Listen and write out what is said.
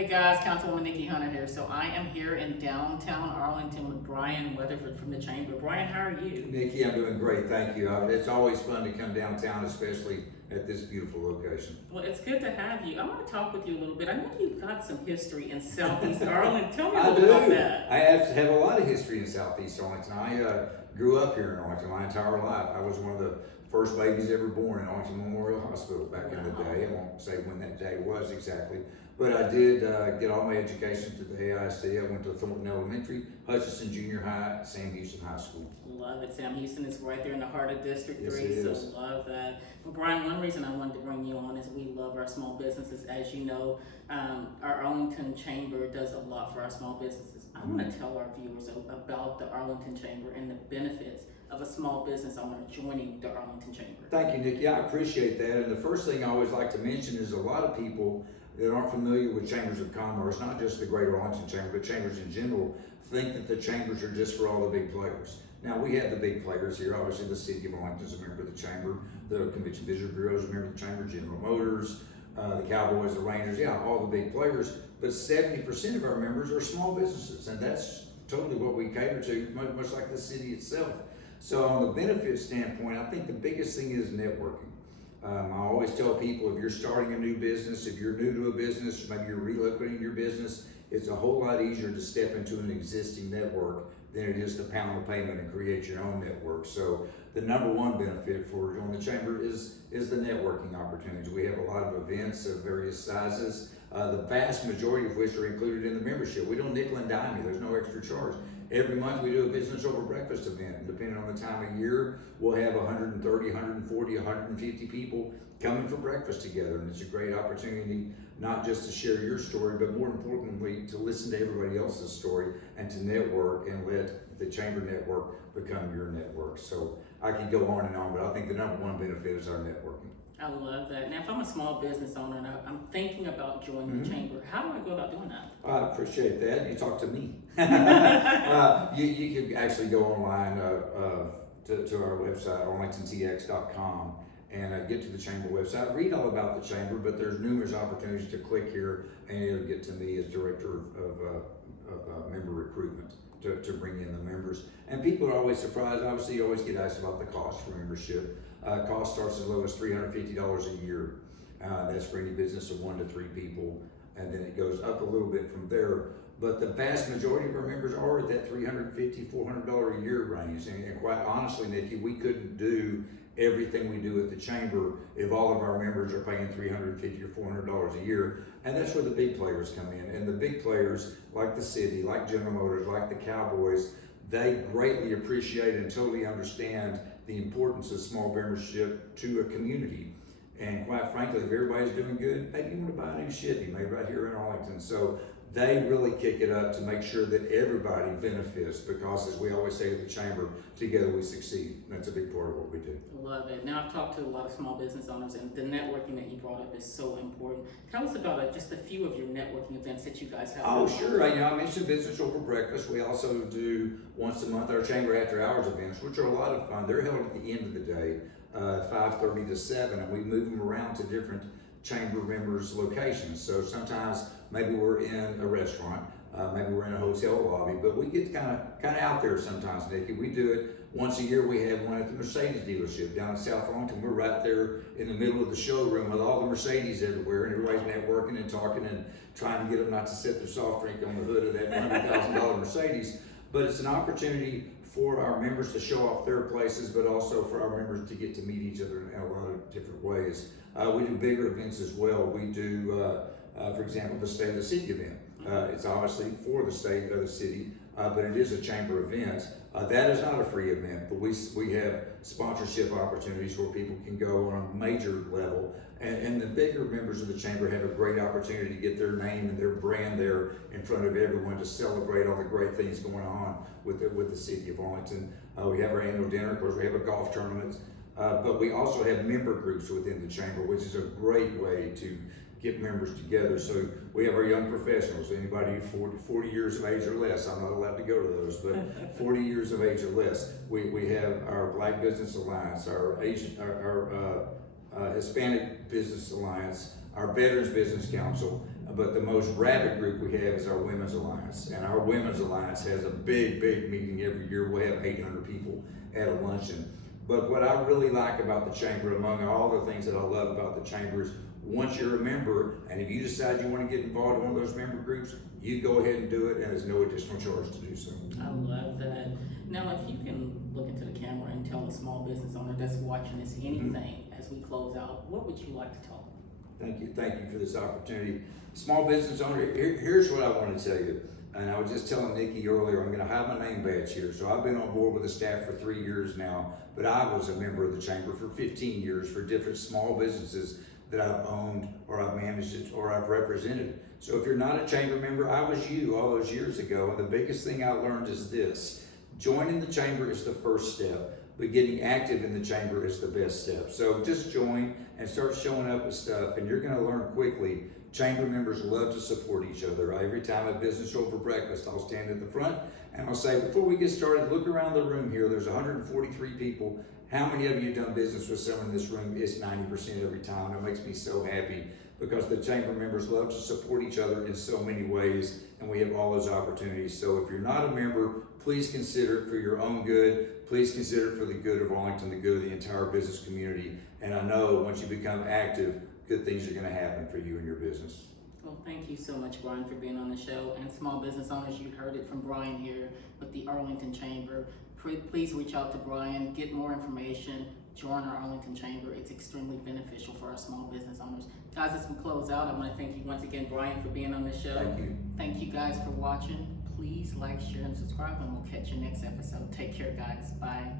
Hey guys, Councilwoman Nikki Hunter here. So I am here in downtown Arlington with Bryan Weatherford from the Chamber. Bryan, how are you? Nikki, I'm doing great, thank you. It's always fun to come downtown, especially at this beautiful location. Well, it's good to have you. I want to talk with you a little bit. I know you've got some history in Southeast Arlington. Tell me a I little do. about that. I have a lot of history in Southeast Arlington. I grew up here in Arlington my entire life. I was one of the first babies ever born in Arlington Memorial Hospital back in the day. I won't say when that day was exactly, but I did get all my education through the AISD. I went to Thornton Elementary, Hutchinson Junior High, Sam Houston High School. Love it. Sam Houston is right there in the heart of District 3, Yes, it so is. love that. But Bryan, one reason I wanted to bring you on is we love our small businesses. As you know, our Arlington Chamber does a lot for our small businesses. I want to tell our viewers about the Arlington Chamber and the benefits of a small business owner joining the Arlington Chamber. Thank you, Nikki. I appreciate that. And the first thing I always like to mention is a lot of people that aren't familiar with chambers of commerce, not just the Greater Arlington Chamber, but chambers in general, think that the chambers are just for all the big players. Now, we have the big players here. Obviously, the City of Arlington is a member of the chamber. The Convention Visitor Bureau is a member of the chamber. General Motors, the Cowboys, the Rangers, yeah, all the big players. But 70% of our members are small businesses, and that's totally what we cater to, much like the city itself. So on the benefit standpoint, I think the biggest thing is networking. I always tell people, if you're starting a new business, if you're new to a business, maybe you're relocating your business, it's a whole lot easier to step into an existing network than it is to pound the pavement and create your own network. So the number one benefit for joining the chamber is the networking opportunities. We have a lot of events of various sizes, the vast majority of which are included in the membership. We don't nickel and dime you, there's no extra charge. Every month we do a business over breakfast event, and depending on the time of year, we'll have 130, 140, 150 people coming for breakfast together, and it's a great opportunity not just to share your story, but more importantly, to listen to everybody else's story and to network and let the chamber network become your network. So I could go on and on, but I think the number one benefit is our networking. I love that. Now, if I'm a small business owner and I'm thinking about joining the chamber, how do I go about doing that? I appreciate that. You talk to me. You could actually go online to our website, arlingtontx.com, and get to the chamber website. Read all about the chamber, but there's numerous opportunities to click here, and it'll get to me as director of member recruitment to bring in the members. And people are always surprised. Obviously, you always get asked about the cost for membership. Cost starts as low as $350 a year. That's for any business of 1 to 3 people, and then it goes up a little bit from there. But the vast majority of our members are at that $350, $400 a year range. And quite honestly, Nikki, we couldn't do everything we do at the chamber if all of our members are paying $350 or $400 a year. And that's where the big players come in. And the big players, like the city, like General Motors, like the Cowboys, they greatly appreciate and totally understand the importance of small membership to a community. And quite frankly, if everybody's doing good, maybe you want to buy a new Chevy made right here in Arlington. So they really kick it up to make sure that everybody benefits, because as we always say at the chamber, together we succeed. That's a big part of what we do. Love it. Now, I've talked to a lot of small business owners, and the networking that you brought up is so important. Tell us about just a few of your networking events that you guys have. Oh, sure. I mentioned Business Over Breakfast. We also do once a month our Chamber After Hours events, which are a lot of fun. They're held at the end of the day, 5:30 to 7, and we move them around to different chamber members' locations. So sometimes maybe we're in a restaurant, maybe we're in a hotel lobby, but we get kind of out there sometimes, Nikki. We do it once a year. We have one at the Mercedes dealership down in South Arlington. We're right there in the middle of the showroom with all the Mercedes everywhere, and everybody's networking and talking and trying to get them not to set their soft drink on the hood of that $100,000 Mercedes. But it's an opportunity for our members to show off their places, but also for our members to get to meet each other in a lot of different ways. We do bigger events as well. We do, for example, the State of the City event. It's obviously for the state of the city, but it is a chamber event. That is not a free event, but we have sponsorship opportunities where people can go on a major level, and the bigger members of the chamber have a great opportunity to get their name and their brand there in front of everyone to celebrate all the great things going on with the city of Arlington. We have our annual dinner. Of course, we have a golf tournament, but we also have member groups within the chamber, which is a great way to get members together. So we have our young professionals, anybody 40 years of age or less. I'm not allowed to go to those, but 40 years of age or less. We have our Black Business Alliance, our Hispanic Business Alliance, our Veterans Business Council, but the most rabid group we have is our Women's Alliance. And our Women's Alliance has a big meeting every year. We have 800 people at a luncheon. But what I really like about the Chamber, among all the things that I love about the Chamber, is once you're a member, and if you decide you want to get involved in one of those member groups, you go ahead and do it, and there's no additional charge to do so. I love that. Now, if you can look into the camera and tell a small business owner that's watching this anything as we close out, what would you like to tell them? Thank you for this opportunity. Small business owner, here's what I want to tell you. And I was just telling Nikki earlier, I'm going to have my name badge here. So I've been on board with the staff for 3 years now, but I was a member of the Chamber for 15 years for different small businesses that I've owned or I've managed it or I've represented. So if you're not a Chamber member, I was you all those years ago. And the biggest thing I learned is this: joining the Chamber is the first step, but getting active in the Chamber is the best step. So just join and start showing up with stuff, and you're going to learn quickly. Chamber members love to support each other. Every time a business over breakfast, I'll stand at the front and I'll say, before we get started, look around the room here. There's 143 people. How many of you have done business with someone in this room? It's 90% every time. It makes me so happy because the Chamber members love to support each other in so many ways, and we have all those opportunities. So if you're not a member, please consider it for your own good. Please consider it for the good of Arlington, the good of the entire business community. And I know once you become active, good things are going to happen for you and your business. Well, thank you so much, Bryan, for being on the show. And small business owners, you heard it from Bryan here with the Arlington Chamber. Please reach out to Bryan, get more information, join our Arlington Chamber. It's extremely beneficial for our small business owners. Guys, as we close out, I want to thank you once again, Bryan, for being on the show. Thank you. Thank you guys for watching. Please like, share, and subscribe, and we'll catch you next episode. Take care, guys. Bye.